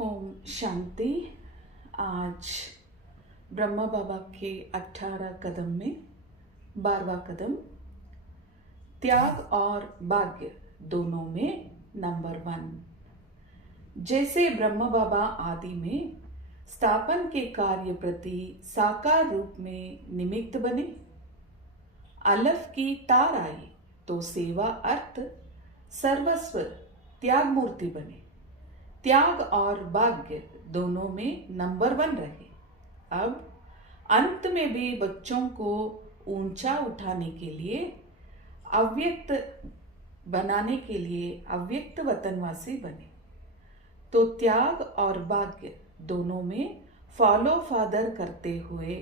ओम शांति। आज ब्रह्मा बाबा के 18 कदम में 12वां कदम, त्याग और भाग्य दोनों में नंबर 1। जैसे ब्रह्मा बाबा आदि में स्थापन के कार्य प्रति साकार रूप में निमित्त बने, अलफ की तार आई तो सेवा अर्थ सर्वस्व त्याग मूर्ति बने, त्याग और भाग्य दोनों में नंबर 1 रहे। अब अंत में भी बच्चों को ऊंचा उठाने के लिए, अव्यक्त बनाने के लिए अव्यक्त वतनवासी बने। तो त्याग और भाग्य दोनों में फॉलो फादर करते हुए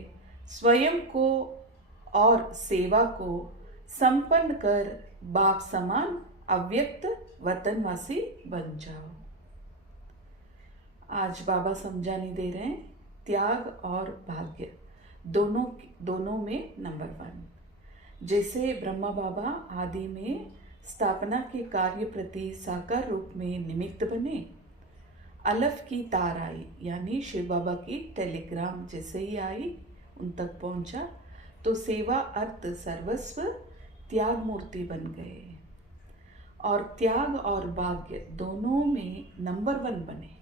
स्वयं को और सेवा को संपन्न कर बाप समान अव्यक्त वतनवासी बन जाओ। आज बाबा समझाने दे रहे हैं, त्याग और भाग्य दोनों में नंबर 1। जैसे ब्रह्मा बाबा आदि में स्थापना के कार्य प्रति साकार रूप में निमित्त बने, अलफ की तार आई यानी शिव बाबा की टेलीग्राम जैसे ही आई उन तक पहुंचा तो सेवा अर्थ सर्वस्व त्याग मूर्ति बन गए और त्याग और भाग्य दोनों में नंबर 1 बने।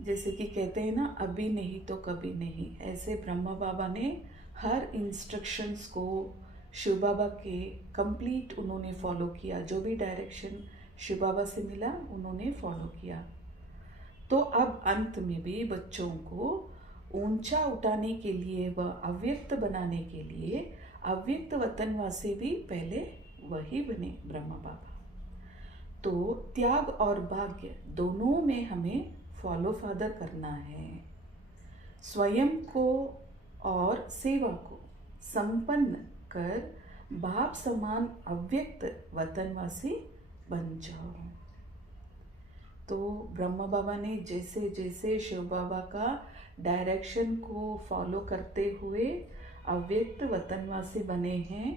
जैसे कि कहते हैं ना, अभी नहीं तो कभी नहीं, ऐसे ब्रह्मा बाबा ने हर इंस्ट्रक्शंस को शिव बाबा के कंप्लीट उन्होंने फॉलो किया। जो भी डायरेक्शन शिव बाबा से मिला उन्होंने फॉलो किया। तो अब अंत में भी बच्चों को ऊंचा उठाने के लिए व अव्यक्त बनाने के लिए अव्यक्त वतनवासी भी पहले वही बने ब्रह्मा बाबा। तो त्याग और भाग्य दोनों में हमें फॉलो फादर करना है। स्वयं को और सेवा को संपन्न कर बाप समान अव्यक्त वतनवासी बन जाओ। तो ब्रह्मा बाबा ने जैसे जैसे शिव बाबा का डायरेक्शन को फॉलो करते हुए अव्यक्त वतनवासी बने हैं,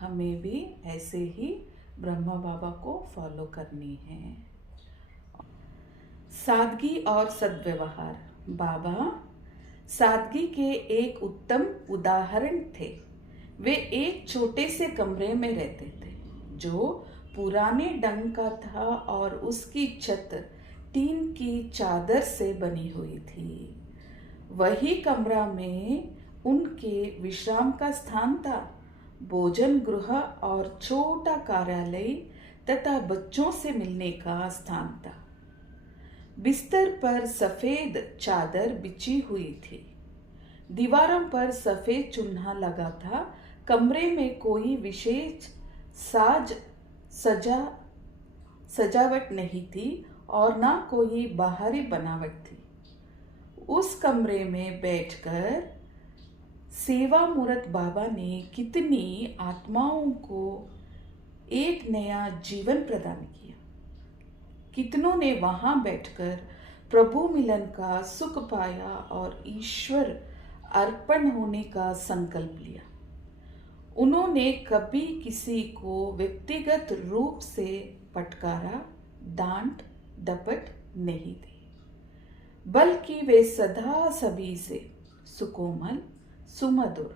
हमें भी ऐसे ही ब्रह्मा बाबा को फॉलो करनी है। सादगी और सद्व्यवहार। बाबा सादगी के एक उत्तम उदाहरण थे। वे एक छोटे से कमरे में रहते थे जो पुराने ढंग का था और उसकी छत टीन की चादर से बनी हुई थी। वही कमरा में उनके विश्राम का स्थान था, भोजन गृह और छोटा कार्यालय तथा बच्चों से मिलने का स्थान था। बिस्तर पर सफेद चादर बिछी हुई थी, दीवारों पर सफेद चुन्हा लगा था। कमरे में कोई विशेष सजावट नहीं थी और ना कोई बाहरी बनावट थी। उस कमरे में बैठकर सेवा मूर्त बाबा ने कितनी आत्माओं को एक नया जीवन प्रदान किया। कितनों ने वहां बैठकर प्रभु मिलन का सुख पाया और ईश्वर अर्पण होने का संकल्प लिया। उन्होंने कभी किसी को व्यक्तिगत रूप से फटकारा, डांट डपट नहीं दी, बल्कि वे सदा सभी से सुकोमल, सुमधुर,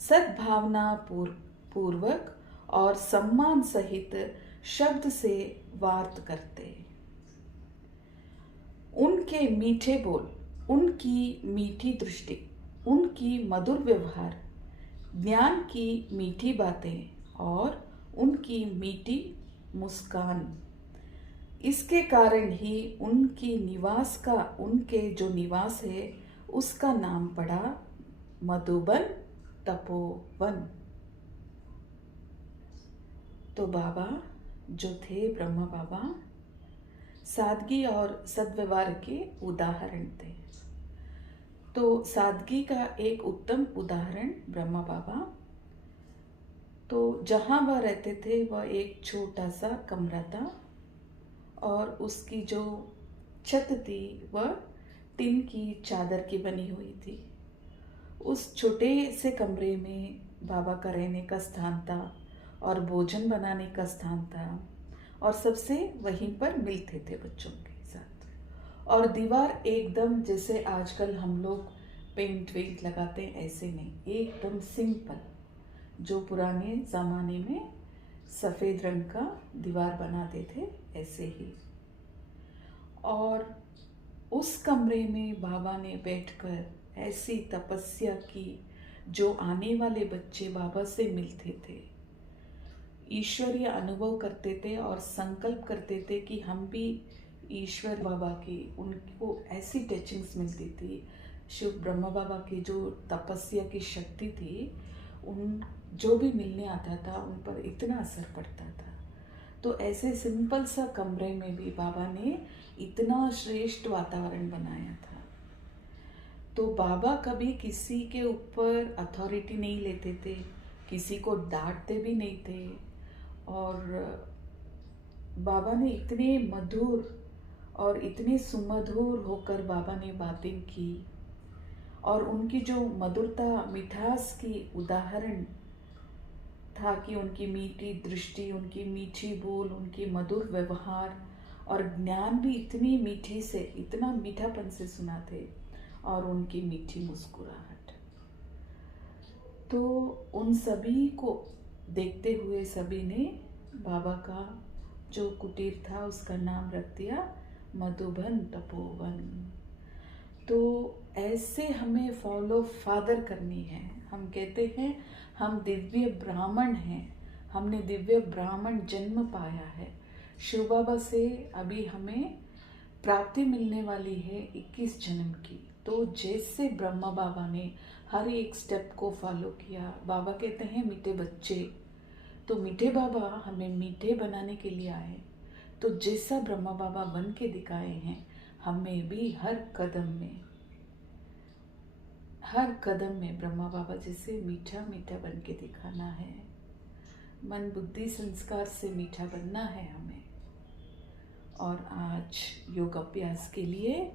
सद्भावना पूर्वक और सम्मान सहित शब्द से वार्ता करते। उनके मीठे बोल, उनकी मीठी दृष्टि, उनकी मधुर व्यवहार, ज्ञान की मीठी बातें और उनकी मीठी मुस्कान, इसके कारण ही उनके जो निवास है उसका नाम पड़ा मधुबन तपोवन। तो बाबा जो थे ब्रह्मा बाबा सादगी और सद्व्यवहार के उदाहरण थे। तो सादगी का एक उत्तम उदाहरण ब्रह्मा बाबा। तो जहाँ वह रहते थे वह एक छोटा सा कमरा था और उसकी जो छत थी वह टिन की चादर की बनी हुई थी। उस छोटे से कमरे में बाबा का रहने का स्थान था और भोजन बनाने का स्थान था और सबसे वहीं पर मिलते थे बच्चों के। और दीवार एकदम जैसे आजकल हम लोग पेंट वेंट लगाते हैं ऐसे नहीं, एकदम सिंपल, जो पुराने ज़माने में सफ़ेद रंग का दीवार बनाते थे ऐसे ही। और उस कमरे में बाबा ने बैठकर ऐसी तपस्या की, जो आने वाले बच्चे बाबा से मिलते थे, ईश्वरीय अनुभव करते थे और संकल्प करते थे कि हम भी ईश्वर बाबा की, उनको ऐसी टचिंग्स मिलती थी, शिव ब्रह्मा बाबा की जो तपस्या की शक्ति थी, उन जो भी मिलने आता था उन पर इतना असर पड़ता था। तो ऐसे सिंपल सा कमरे में भी बाबा ने इतना श्रेष्ठ वातावरण बनाया था। तो बाबा कभी किसी के ऊपर अथॉरिटी नहीं लेते थे, किसी को डांटते भी नहीं थे। और बाबा ने इतने मधुर और इतने सुमधुर होकर बाबा ने बातें की, और उनकी जो मधुरता मिठास की उदाहरण था कि उनकी मीठी दृष्टि, उनकी मीठी बोल, उनकी मधुर व्यवहार और ज्ञान भी इतनी मीठी से, इतना मीठापन से सुनाते, और उनकी मीठी मुस्कुराहट। तो उन सभी को देखते हुए सभी ने बाबा का जो कुटीर था उसका नाम रख दिया मधुबन तपोवन। तो ऐसे हमें फॉलो फादर करनी है। हम कहते हैं हम दिव्य ब्राह्मण हैं, हमने दिव्य ब्राह्मण जन्म पाया है शिव बाबा से। अभी हमें प्राप्ति मिलने वाली है 21 जन्म की। तो जैसे ब्रह्मा बाबा ने हर एक स्टेप को फॉलो किया, बाबा कहते हैं मीठे बच्चे, तो मीठे बाबा हमें मीठे बनाने के लिए आए। तो जैसा ब्रह्मा बाबा बन के दिखाए हैं, हमें भी हर कदम में ब्रह्मा बाबा जैसे मीठा मीठा बन के दिखाना है। मन बुद्धि संस्कार से मीठा बनना है हमें। और आज योग अभ्यास के लिए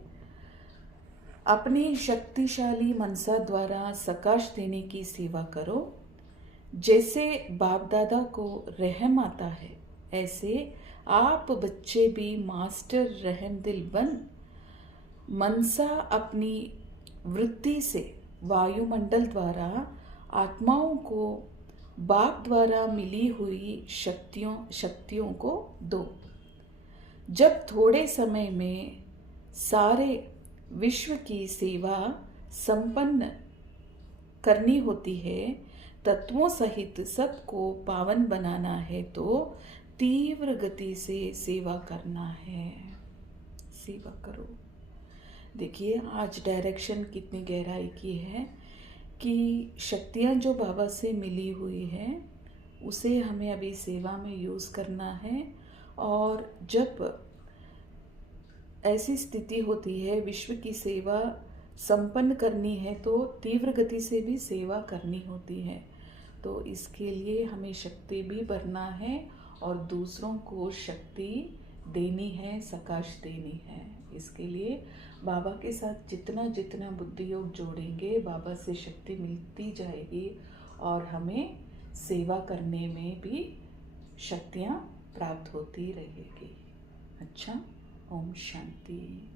अपनी शक्तिशाली मनसा द्वारा सकाश देने की सेवा करो। जैसे बाप दादा को रहम आता है, ऐसे आप बच्चे भी मास्टर रहमदिल बन मनसा अपनी वृत्ति से वायुमंडल द्वारा आत्माओं को बाप द्वारा मिली हुई शक्तियों को दो। जब थोड़े समय में सारे विश्व की सेवा संपन्न करनी होती है, तत्वों सहित सबको पावन बनाना है, तो तीव्र गति से सेवा करना है। सेवा करो। देखिए आज डायरेक्शन कितनी गहराई की है कि शक्तियाँ जो बाबा से मिली हुई है उसे हमें अभी सेवा में यूज़ करना है। और जब ऐसी स्थिति होती है विश्व की सेवा संपन्न करनी है, तो तीव्र गति से भी सेवा करनी होती है। तो इसके लिए हमें शक्ति भी भरना है और दूसरों को शक्ति देनी है, सकाश देनी है। इसके लिए बाबा के साथ जितना जितना बुद्धि योग जोड़ेंगे, बाबा से शक्ति मिलती जाएगी और हमें सेवा करने में भी शक्तियाँ प्राप्त होती रहेगी। अच्छा, ओम शांति।